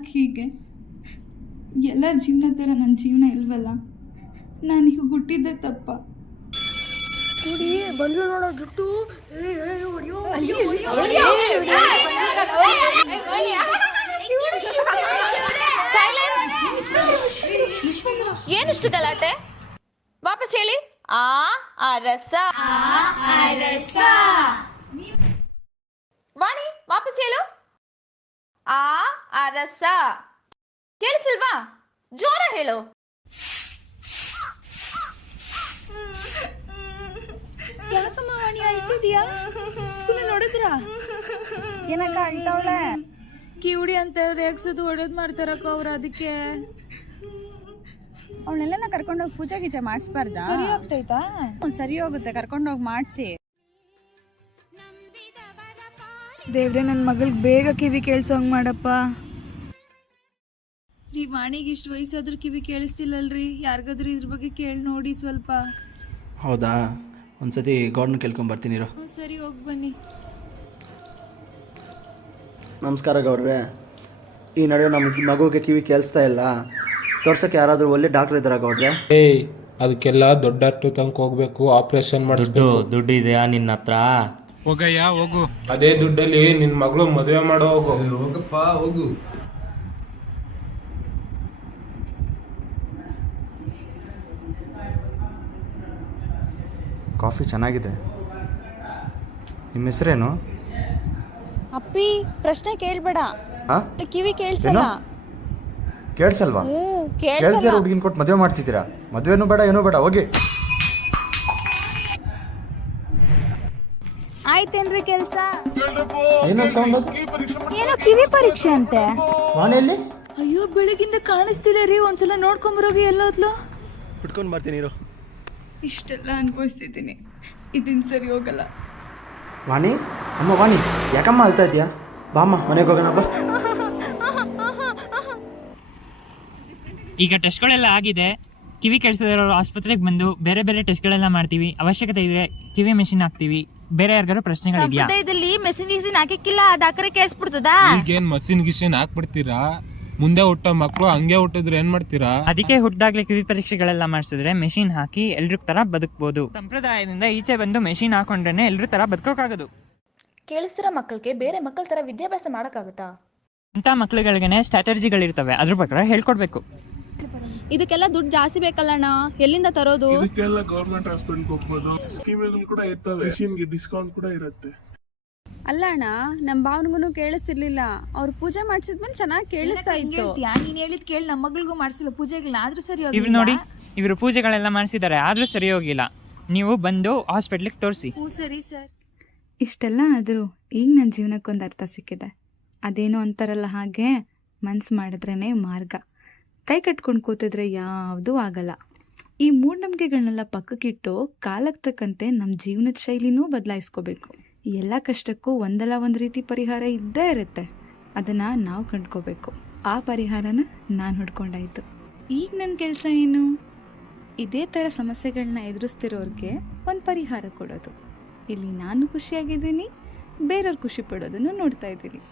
ಯಾಕೆ ಹೀಗೆ? ಎಲ್ಲರ ಜೀವನ ಥರ ನನ್ನ ಜೀವನ ಇಲ್ವಲ್ಲ. ನಾನೀಗ ಹುಟ್ಟಿದ್ದೆ ತಪ್ಪ. ಬಂದ್ರು ನೋಡೋ ಜುಟ್ಟು. ಏನಿಷ್ಟು ಗಲಾಟೆ? ವಾಪಸ್ ಹೇಳಿ. ಆ ಅರಸ. ವಾಣಿ ವಾಪಸ್ ಹೇಳು. ಆ ಅರಸ. ಕೇಳಿಸಿಲ್ವಾ? ಜೋರ ಹೇಳು. ಯಾಕಮ್ಮ ವಾಣಿ ಅಳ್ತಿದ್ಯಾ? ಸ್ಕೂಲಲ್ಲಿ ನೋಡಿದ್ರ ಏನಕ್ಕ ಅಳ್ತಾವಳೆ? ಕಿವುಡಿ ಅಂತ ರೇಗ್ಸೋದು ಹೊಡೆದ್ ಮಾಡ್ತಾರಕ್ಕ ಅವ್ರು. ಅದಕ್ಕೆ ಅವಳೆಲ್ಲ ಕರ್ಕೊಂಡೋಗಿ ಪೂಜೆ ಗೀಜೆ ಮಾಡಿಸ್ಬಾರ್ದಾ? ಸರಿ ಆಗ್ತೈತಾ? ಸರಿ ಹೋಗುತ್ತೆ, ಕರ್ಕೊಂಡೋಗಿ ಮಾಡಿಸಿ. ದೇವ್ರೆ, ನನ್ನ ಮಗಳಿಗೆ ಬೇಗ ಕಿವಿ ಕೇಳಿಸೋಂಗ್ ಮಾಡಪ್ಪ. ರೀ, ವಾಣಿಗೆ ಇಷ್ಟು ವಯಸ್ಸಾದ್ರೂ ಕಿವಿ ಕೇಳಿಸ್ತಿಲ್ಲಲ್ರಿ. ಯಾರಿಗಾದ್ರೂ ಇದ್ರ ಬಗ್ಗೆ ಕೇಳಿ ನೋಡಿ ಸ್ವಲ್ಪ. ಹೌದಾ? ಒಂದ್ಸತಿ ಗಾರ್ಡ್ನ ಕೇಳ್ಕೊಂಬರ್ತೀನಿರೋ. ಸರಿ, ಹೋಗಿ ಬನ್ನಿ. ನಮಸ್ಕಾರ ಗೌಡ್ರೆ. ಈ ನಡುವೆ ನಮ್ಮ ಮಗುಗೆ ಕಿವಿ ಕೇಳಿಸ್ತಾ ಇಲ್ಲ, ತೋರ್ಸಕ್ಕೆ ಯಾರಾದರೂ ಒಳ್ಳೆ ಡಾಕ್ಟರ್ ಇದ್ದಾರಾ ಗೌಡ್ರೆ? ಅದಕ್ಕೆಲ್ಲ ದೊಡ್ಡ ಡಾಕ್ಟರ್ ತನಕ ಹೋಗ್ಬೇಕು, ಆಪರೇಷನ್ ಮಾಡಿಸ್ಬೇಕು. ದುಡ್ಡು ಇದೆಯಾ ನಿನ್ನ ಹತ್ರ? ಹೋಗಯ್ಯ ಹೋಗು. ಅದೇ ದುಡ್ಡಲ್ಲಿ ನಿನ್ನ ಮಗಳು ಮದುವೆ ಮಾಡೋ ಹೋಗು. ಹೋಗಪ್ಪ ಹೋಗು. ಕಾಫಿ ಚೆನ್ನಾಗಿದೆ. ನಿಮ್ಮ ಹೆಸರೇನು? ಅಪ್ಪಿ, ಪ್ರಶ್ನೆ ಕೇಳ್ಬೇಡ. ಹಾಂ? ಕಿವಿ ಕೇಳಿಸಲ್ಲ. ಕೇಳಿಸಲ್ವಾ? ಕೇಳಿಸಿರೋ ಹುಡುಗಿನ ಕೊಟ್ಟು ಮದುವೆ ಮಾಡ್ತಿದ್ದೀರಾ? ಮದುವೆನೂ ಬೇಡ, ಏನೂ ಬೇಡ, ಹೋಗಿ. ಆಯ್ತೇನ್ರಿ ಕೆಲ್ಸ? ಏನೋ ಸೌಂಡ್ ಅದು? ಏನೋ ಕಿವಿ ಪರೀಕ್ಷೆ ಅಂತೆ. ಮನೆಯಲ್ಲಿ? ಅಯ್ಯೋ, ಬೆಳಗಿಂದ ಕಾಣಿಸ್ತಿಲ್ಲ ರೀ. ಒಂದ್ಸಲ ನೋಡ್ಕೊಂಬರೋಗಿ ಎಲ್ಲೋದ್ಲು. ಬಿಟ್ಕೊಂಡು ಬರ್ತೀನಿ ಇರು. ಇಷ್ಟೆಲ್ಲ ಅನುಭವಿಸ್ತಿದ್ದೀನಿ, ಇದನ್ನು ಸರಿ ಹೋಗಲ್ಲ. ವಾಣಿ, ಅಮ್ಮ ವಾಣಿ, ಯಾಕಮ್ಮ ಅಳ್ತಾ ಇದೆಯಾ? ಬಾಮ್ಮ ಮನೆಗೆ ಹೋಗೋಣ ಬಾ. ಈಗ ಟೆಸ್ಟ್ಗಳೆಲ್ಲ ಆಗಿದೆ. ಕಿವಿ ಕೇಳಿಸದಿರೋರು ಆಸ್ಪತ್ರೆಗೆ ಬಂದು ಬೇರೆ ಬೇರೆ ಟೆಸ್ಟ್ಗಳೆಲ್ಲ ಮಾಡ್ತೀವಿ. ಅವಶ್ಯಕತೆ ಇದ್ರೆ ಕಿವಿ ಮೆಷಿನ್ ಹಾಕ್ತೀವಿ. ಬೇರೆ ಯಾರಿಗಾರು ಪ್ರಶ್ನೆಗಳಿದೆಯಾ? ಸಂಪ್ರದಾಯದಲ್ಲಿ ಮೆಷಿನ್ ಗೀಸಿನ್ ಹಾಕಿಕ್ಕಿಲ್ಲ, ಅದು ಆಕರೆ ಕೇಳಿಸ್ಬಿಡ್ತದಾ? ಈಗೇನ್ ಮಷಿನ್ ಗಿಷಿನ್ ಹಾಕ್ಬಿಡ್ತೀರಾ? ಮುಂದೆ ಹುಟ್ಟೋ ಮಕ್ಕಳು ಹಂಗೆ ಹುಟ್ಟಿದ್ರೆ ಏನ್ ಮಾಡ್ತೀರಾ? ಅದಕ್ಕೆ ಹುಟ್ಟಿದಾಗ್ಲೇ ಕಿವಿ ಪರೀಕ್ಷೆಗಳೆಲ್ಲ ಮಾಡಿಸಿದ್ರೆ ಮೆಷಿನ್ ಹಾಕಿ ಎಲ್ರ ತರ ಬದುಕಬಹುದು. ಸಂಪ್ರದಾಯದಿಂದ ಈಚೆ ಬಂದು ಮೆಷಿನ್ ಹಾಕೊಂಡ್ರೇನೆ ಎಲ್ರ ತರ ಬದುಕೋಕ್ಕಾಗೋದು. ಕೇಳಿಸ್ತಿರೋ ಮಕ್ಕಳಿಗೆ ಬೇರೆ ಮಕ್ಕಳ ತರ ವಿದ್ಯಾಭ್ಯಾಸ ಮಾಡಕ್ಕಾಗುತ್ತಾ? ಇಂಥ ಮಕ್ಳುಗಳಿಗೆನೆ ಸ್ಟ್ರಾಟಜಿಗಳಿರ್ತವೆ, ಅದ್ರ ಪ್ರಕಾರ ಹೇಳ್ಕೊಡ್ಬೇಕು. ಇದಕ್ಕೆಲ್ಲ ದುಡ್ಡು ಜಾಸ್ತಿ ಬೇಕಲ್ಲಣ್ಣ, ಎಲ್ಲಿಂದ ತರೋದು? ಇದಕ್ಕೆಲ್ಲ ಗೌರ್ಮೆಂಟ್ ಹಾಸ್ಪಿಟಲ್ಗೆ ಹೋಗ್ಬೋದು. ಸ್ಕೀಮ್ಗಳು ಕೂಡ ಇರ್ತವೆ, ಮಿಷಿನ್ಗೆ ಡಿಸ್ಕೌಂಟ್ ಕೂಡ ಇರುತ್ತೆ. ಅಲ್ಲ ಅಣ್ಣ, ನಮ್ಮ ಭಾವನಿಗೂ ಕೇಳಿಸ್ತಿರ್ಲಿಲ್ಲ. ಅವ್ರು ಪೂಜೆ ಮಾಡಿಸಿದ್ಮೇಲೆ ಚೆನ್ನಾಗಿ ಕೇಳಿಸ್ತಾ ಇತ್ತು. ನೀನ್ ಹೇಳಿದ್ ಕೇಳಿ ನಮ್ಮ ಮಗಳಿಗೂ ಮಾಡಿಸಿಲ್ಲ ಪೂಜೆಗಳನ್ನ, ಆದ್ರೂ ಸರಿ ಇವ್ರು ನೋಡಿ, ಇವರು ಪೂಜೆಗಳೆಲ್ಲ ಮಾಡಿಸಿದ್ದಾರೆ, ಆದ್ರೂ ಸರಿ ಹೋಗಿಲ್ಲ. ನೀವು ಬಂದು ಹಾಸ್ಪಿಟ್ಲಿಗೆ ತೋರಿಸಿ. ಸರಿ ಸರ್. ಇಷ್ಟೆಲ್ಲ ಆದರೂ ಈಗ ನನ್ನ ಜೀವನಕ್ಕೊಂದು ಅರ್ಥ ಸಿಕ್ಕಿದೆ. ಅದೇನೋ ಅಂತಾರಲ್ಲ, ಹಾಗೆ ಮನ್ಸು ಮಾಡಿದ್ರೇ ಮಾರ್ಗ. ಕೈ ಕಟ್ಕೊಂಡು ಕೂತಿದ್ರೆ ಯಾವುದೂ ಆಗಲ್ಲ. ಈ ಮೂಢನಂಬಿಕೆಗಳನ್ನೆಲ್ಲ ಪಕ್ಕಕ್ಕಿಟ್ಟು ಕಾಲಕ್ಕೆ ತಕ್ಕಂತೆ ನಮ್ಮ ಜೀವನದ ಶೈಲಿನೂ ಬದಲಾಯಿಸ್ಕೋಬೇಕು. ಎಲ್ಲ ಕಷ್ಟಕ್ಕೂ ಒಂದಲ್ಲ ಒಂದು ರೀತಿ ಪರಿಹಾರ ಇದ್ದೇ ಇರುತ್ತೆ. ಅದನ್ನು ನಾವು ಕಂಡ್ಕೋಬೇಕು. ಆ ಪರಿಹಾರನ ನಾನು ಹುಡ್ಕೊಂಡಾಯಿತು. ಈಗ ನನ್ನ ಕೆಲಸ ಏನು? ಇದೇ ಥರ ಸಮಸ್ಯೆಗಳನ್ನ ಎದುರಿಸ್ತಿರೋರಿಗೆ ಒಂದು ಪರಿಹಾರ ಕೊಡೋದು. ಇಲ್ಲಿ ನಾನು ಖುಷಿಯಾಗಿದ್ದೀನಿ, ಬೇರೆಯವ್ರು ಖುಷಿ ಪಡೋದನ್ನು ನೋಡ್ತಾ ಇದ್ದೀನಿ.